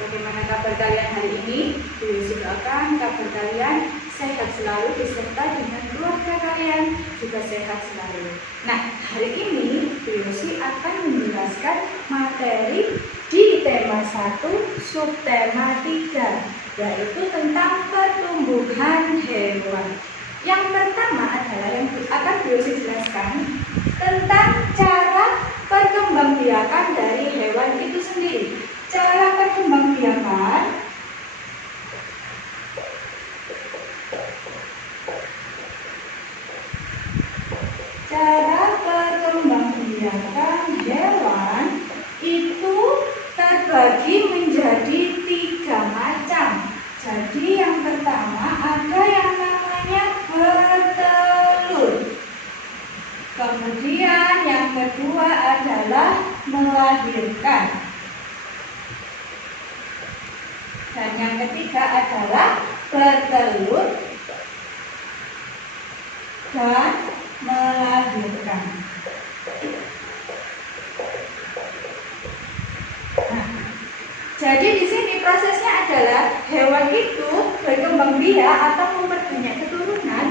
Bagaimana kabar kalian hari ini? Doakan kabar kalian sehat selalu beserta dengan keluarga kalian juga sehat selalu. Nah, hari ini Yosi akan menjelaskan materi di tema 1 subtema 3, yaitu tentang pertumbuhan hewan. Yang pertama adalah yang akan Yosi jelaskan tentang cara perkembangbiakan dari hewan itu sendiri. Cara perkembangbiakan hewan itu terbagi menjadi 3 macam. Jadi yang pertama ada yang namanya bertelur. Kemudian yang kedua adalah melahirkan. Dan yang ketiga adalah bertelur dan melahirkan. Nah, jadi di sini prosesnya adalah hewan itu berkembang biak atau memperbanyak keturunan.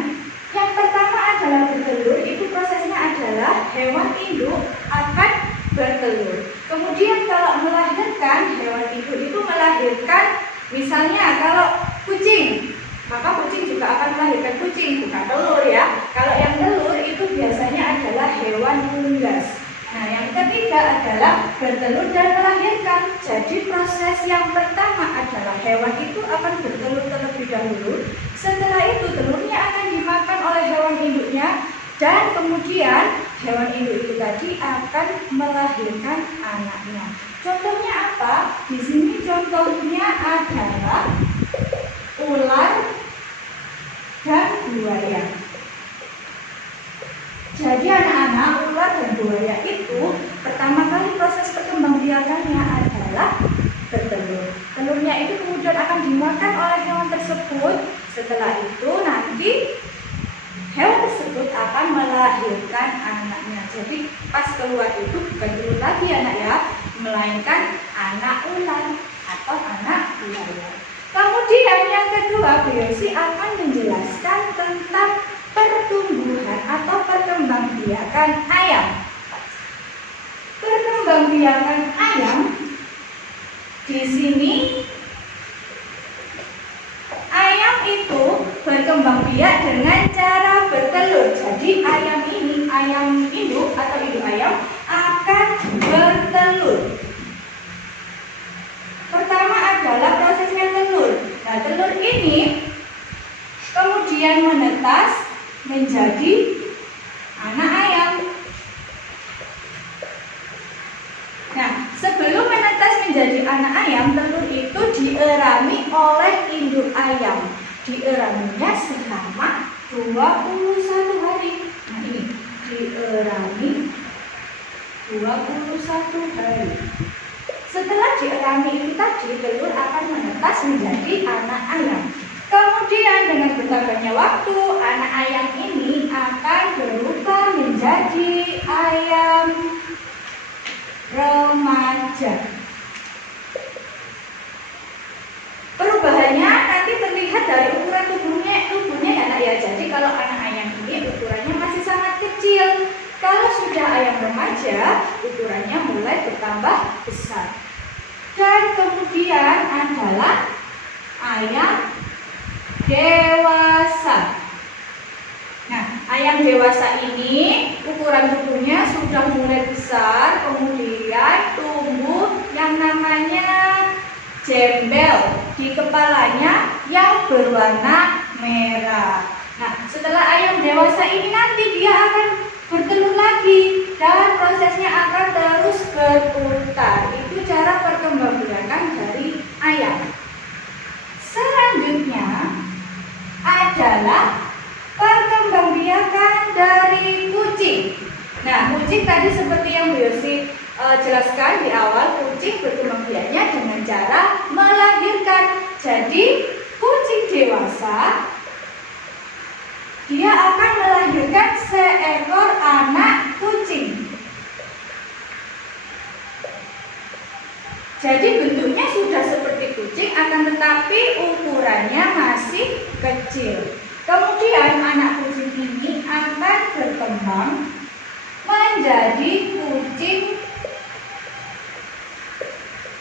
Yang pertama adalah bertelur, itu prosesnya adalah hewan induk akan bertelur. Kemudian kalau melahirkan, hewan induk itu melahirkan, misalnya kalau kucing, maka kucing juga akan melahirkan kucing, bukan telur ya. Kalau yang telur itu biasanya adalah hewan unggas. Nah, yang ketiga adalah bertelur dan melahirkan. Jadi proses yang pertama adalah hewan itu akan bertelur terlebih dahulu. Setelah itu telurnya akan dimakan oleh hewan induknya, dan kemudian hewan induk itu tadi akan melahirkan anaknya. Contohnya apa? Di sini contohnya adalah ular dan buaya. Jadi anak-anak, ular dan buaya itu pertama kali proses perkembangbiakannya adalah bertelur. Telurnya itu kemudian akan dimakan oleh hewan tersebut. Setelah itu nanti hewan tersebut akan melahirkan anaknya. Jadi pas keluar itu bukan telur lagi anak ya, melainkan anak ular atau anak buaya. Kemudian yang kedua, Yosi akan menjelaskan tentang pertumbuhan atau perkembangbiakan ayam. Perkembangbiakan ayam di sini, ayam itu berkembang biak dengan cara bertelur. Jadi ayam ini, ayam induk atau induk ayam akan bertelur. Pertama adalah prosesnya telur. Nah, telur ini kemudian menetas menjadi anak ayam. Nah, sebelum menetas menjadi anak ayam, telur itu dierami oleh induk ayam. Dieraminya selama 21 hari. Nah, ini dierami 21 hari. Setelah dierami itu tadi, telur akan menetas menjadi anak ayam. Kemudian dengan bertambahnya waktu, anak ayam ini akan berubah menjadi ayam remaja. Perubahannya nanti terlihat dari ukuran tubuhnya ya nak ya. Jadi kalau anak ayam ini ukurannya masih sangat kecil. Kalau sudah ayam remaja, ukurannya mulai bertambah besar. Dan kemudian adalah ayam dewasa. Nah, ayam dewasa ini ukuran tubuhnya sudah mulai besar, kemudian tumbuh yang namanya jembel di kepalanya yang berwarna merah. Nah, setelah ayam dewasa ini nanti dia akan bertelur lagi dan prosesnya akan terus berputar. Itu cara perkembangbiakan dari ayam. Selanjutnya adalah perkembangbiakan dari kucing. Nah, kucing tadi seperti yang Bu Yosi jelaskan di awal, kucing berkembang biaknya dengan cara melahirkan. Jadi kucing dewasa dia akan melahirkan seekor anak kucing. Jadi bentuk bentuknya sudah seperti kucing, akan tetapi ukurannya masih kecil. Kemudian anak kucing ini akan berkembang menjadi kucing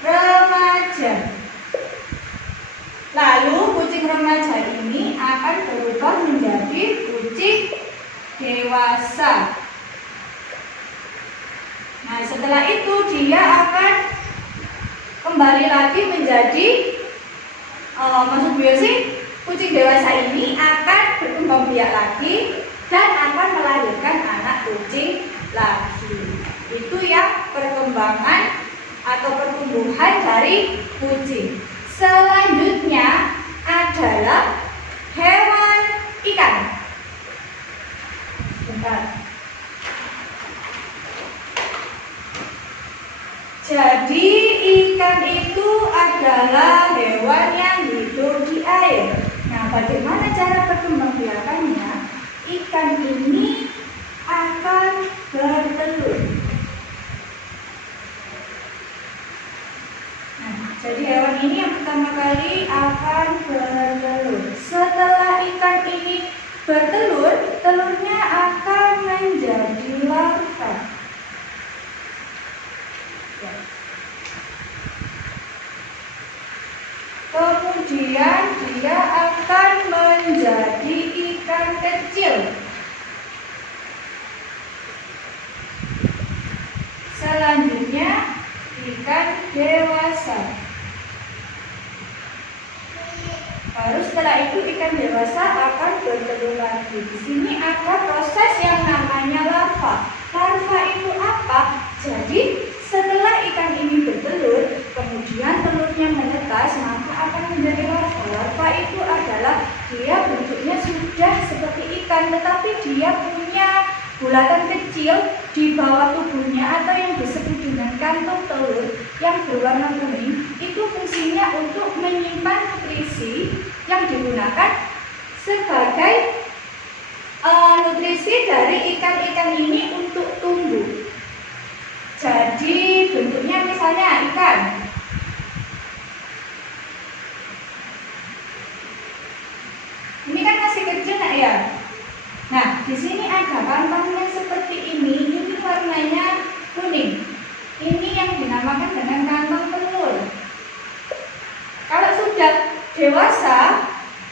remaja. Lalu kucing remaja ini akan berubah menjadi kucing dewasa. Nah, setelah itu dia akan kembali lagi menjadi maksud gue sih, kucing dewasa ini akan berkembang biak lagi dan akan melahirkan anak kucing lagi. Itu ya perkembangan atau pertumbuhan dari kucing. Selanjutnya adalah hewan ikan. Bentar. Jadi ikan itu adalah hewan yang hidup di air. Nah, bagaimana cara perkembangbiakannya? Ikan ini akan bertelur. Nah, jadi hewan ini yang pertama kali akan bertelur. Setelah ikan ini bertelur, telurnya akan menjadi larva. Kemudian dia akan menjadi ikan kecil. Selanjutnya ikan dewasa. Baru setelah itu ikan dewasa akan bertelur lagi. Di sini ada proses yang namanya larva. Larva itu apa? Jadi setelah ikan ini bertelur, kemudian telurnya menetas, maka akan menjadi larva. Larva itu adalah dia bentuknya sudah seperti ikan, tetapi dia punya bulatan kecil di bawah tubuhnya atau yang disebut dengan kantung telur yang berwarna kuning. Itu fungsinya untuk menyimpan nutrisi yang digunakan sebagai nutrisi dari ikan-ikan ini untuk tumbuh. Jadi bentuknya misalnya ikan. Ini kan masih kecil nak ya. Nah, di sini ada kantongnya seperti ini. Ini warnanya kuning. Ini yang dinamakan dengan kantong telur. Kalau sudah dewasa,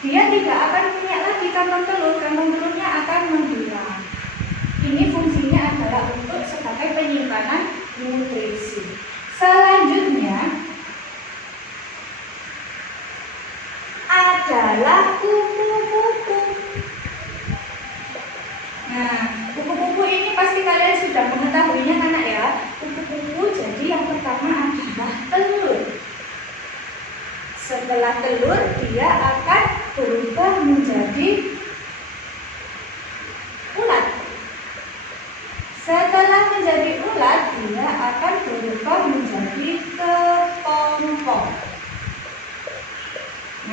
dia tidak akan punya lagi kantong telur. Kantong telurnya akan menghilang. Ini fungsinya adalah untuk sebagai penyimpanan nutrisi. Selanjutnya adalah kupu-kupu. Nah, kupu-kupu ini pasti kalian sudah mengetahuinya kan ya. Kupu-kupu jadi yang pertama adalah telur. Setelah telur dia akan berubah menjadi ulat. Setelah menjadi ulat, dia akan berubah menjadi kepompong.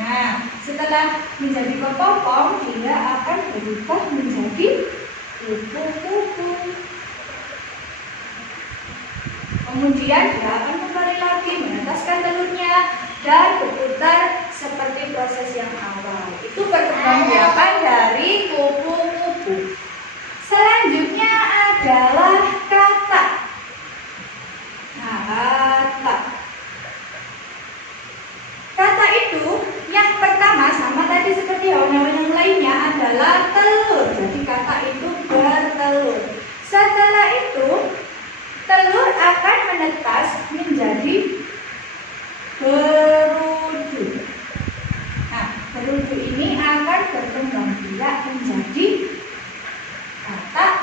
Nah, setelah menjadi kepompong, dia akan berubah menjadi kupu-kupu. Kemudian dia akan kembali lagi menetaskan telurnya dan berputar seperti proses yang awal. Itu perkembangbiakan dari kupu-kupu. Selanjutnya adalah katak. Nah, katak. Katak itu yang pertama sama tadi seperti hewan-hewan yang lainnya adalah telur. Jadi katak itu bertelur. Setelah itu telur akan menetas menjadi berudu. Nah, berudu ini akan berkembang biak menjadi katak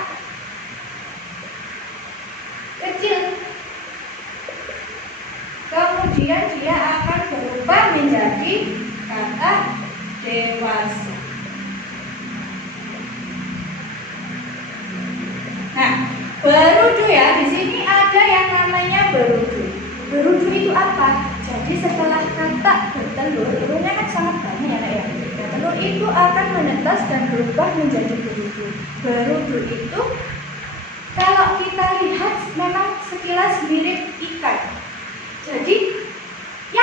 kecil. Kemudian dia akan berubah menjadi katak dewasa. Nah, berudu ya, di sini ada yang namanya berudu. Berudu itu apa? Jadi setelah katak bertelur, telurnya kan sangat banyak ya. Telur itu akan menetas dan berubah menjadi berudu. Berudu itu kalau kita lihat memang sekilas mirip ikan. Jadi yang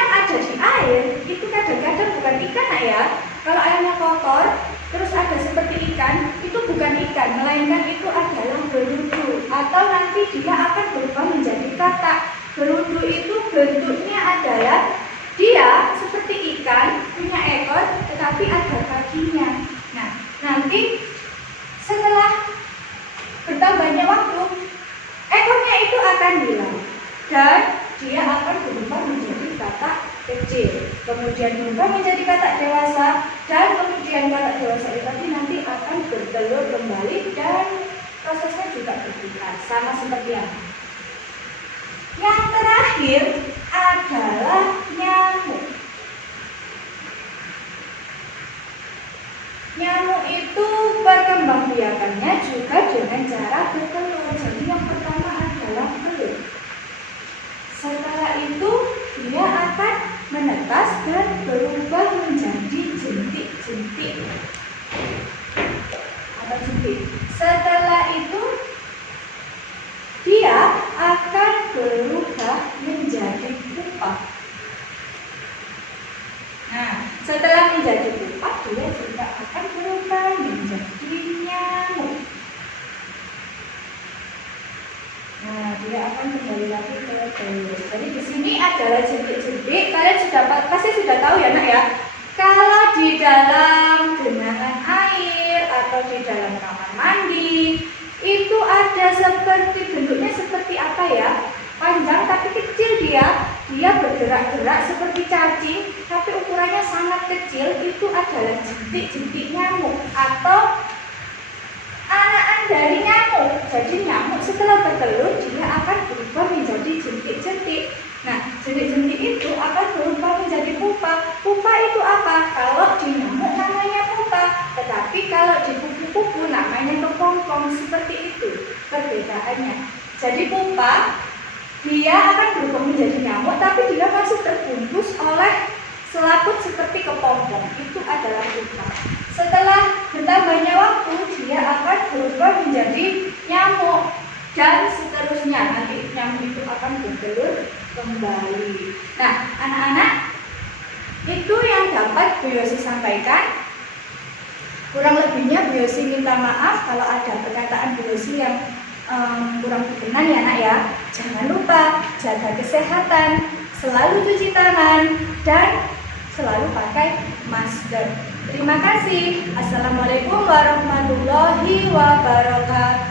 Berudu itu bentuknya adalah dia seperti ikan, punya ekor, tetapi ada kakinya. Nah, nanti setelah bertambahnya waktu, ekornya itu akan hilang dan dia akan berubah menjadi katak kecil, kemudian berubah menjadi katak dewasa, dan kemudian katak dewasa itu tadi nanti akan bertelur kembali dan prosesnya juga berputar sama seperti yang yang terakhir adalah nyamuk. Nyamuk itu perkembangbiakannya juga dengan cara bertelur. Jadi yang pertama adalah telur. Setelah itu dia akan menetas dan berubah menjadi jentik-jentik. Apa jentik? Setelah itu dia akan berubah menjadi pupa. Nah, setelah menjadi pupa, dia juga akan berubah menjadi nyamuk. Nah, dia akan kembali lagi ke telur. Jadi di sini adalah jentik-jentik. Kalian pasti sudah tahu ya, Nak ya. Kalau di dalam genangan air atau di dalam kamar mandi, itu ada seperti bentuknya seperti apa ya? Panjang tapi kecil dia bergerak-gerak seperti cacing, tapi ukurannya sangat kecil. Itu adalah jentik-jentik nyamuk atau anak-anak dari nyamuk. Jadi nyamuk setelah bertelur dia akan berubah menjadi jentik-jentik. Nah, jentik-jentik itu akan berubah menjadi pupa. Pupa itu apa? Kalau di nyamuk namanya pupa, tetapi kalau di kupu-kupu namanya kepompong. Seperti itu perbedaannya. Jadi pupa dia akan berubah menjadi nyamuk, tapi dia masih terbungkus oleh selaput seperti kepompong. Itu adalah pupa. Setelah bertambahnya waktu, dia akan berubah menjadi nyamuk dan seterusnya. Nanti nyamuk itu akan bertelur kembali. Nah, anak-anak, itu yang dapat Bu Yosi sampaikan. Kurang lebihnya Bu Yosi minta maaf kalau ada perkataan Bu Yosi yang kurang berkenan ya, Nak ya. Jangan lupa jaga kesehatan, selalu cuci tangan, dan selalu pakai masker. Terima kasih. Assalamualaikum warahmatullahi wabarakatuh.